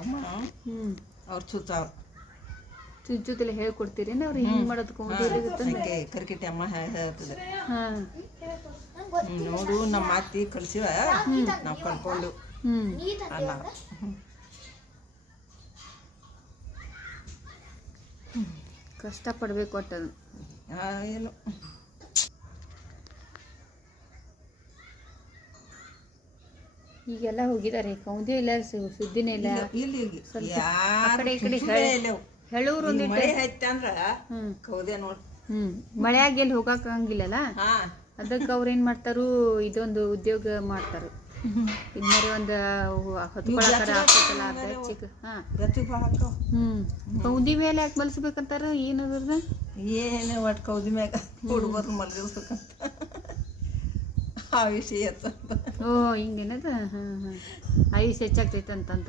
ಅಮ್ಮ ಅವ್ರು ಚುಚ್ಚಾವ್ ಚುಚ್ಚುತ್ತಲೆ ಹೇಳ್ಕೊಡ್ತೀರಿ ಅವ್ರು ಹಿಂಗೆ ಮಾಡೋದು ಹಂಗೆ ಕರ್ಕಿಟ್ಟಿ ಅಮ್ಮ ಹೇಳ್ತದೆ. ನೋಡು ನಮ್ಮ ಅತ್ತಿ ಕಳ್ಸಿವ ನಾವು ಕಳ್ಕೊಂಡು ಅಲ್ಲ ಕಷ್ಟಪಡ್ಬೇಕು ಒಟ್ಟದು ಏನು ಈಗೆಲ್ಲ ಹೋಗಿದ್ದಾರೆ ಕೌಂದಿ ಇಲ್ಲ ಸುದ್ದಿನೇ ಇಲ್ಲ. ಇಲ್ಲಿ ಆ ಕಡೆ ಈ ಕಡೆ ಹೇಳೂರು ಮಳೆ ಐತೆ ಅಂದ್ರ ಕೌದೆ ನೋಡ್ ಮಳೆಯಾಗಿ ಎಲ್ಲಿ ಹೋಗಕ್ ಆಗಂಗಿಲ್ಲಲ್ಲ, ಅದಕ್ಕೆ ಅವ್ರು ಏನ್ ಮಾಡ್ತಾರು ಇದೊಂದು ಉದ್ಯೋಗ ಮಾಡ್ತಾರ. ಇದ್ಮೇಲೆ ಒಂದು ಕೌದಿ ಮೇಲೆ ಯಾಕೆ ಮಲ್ಸ್ಬೇಕಂತಾರ ಏನದ ಏನು ಒಟ್ಟು ಕೌದಿ ಮ್ಯಾಗ ಹುಡುಗರು ಮಲ್ಗಿಸ್ಬೇಕಂತ ಆಯುಷ್ ಓ ಹಿಂಗೇನದ. ಆಯುಷ್ ಹೆಚ್ಚಾಗ್ತೈತಂತ.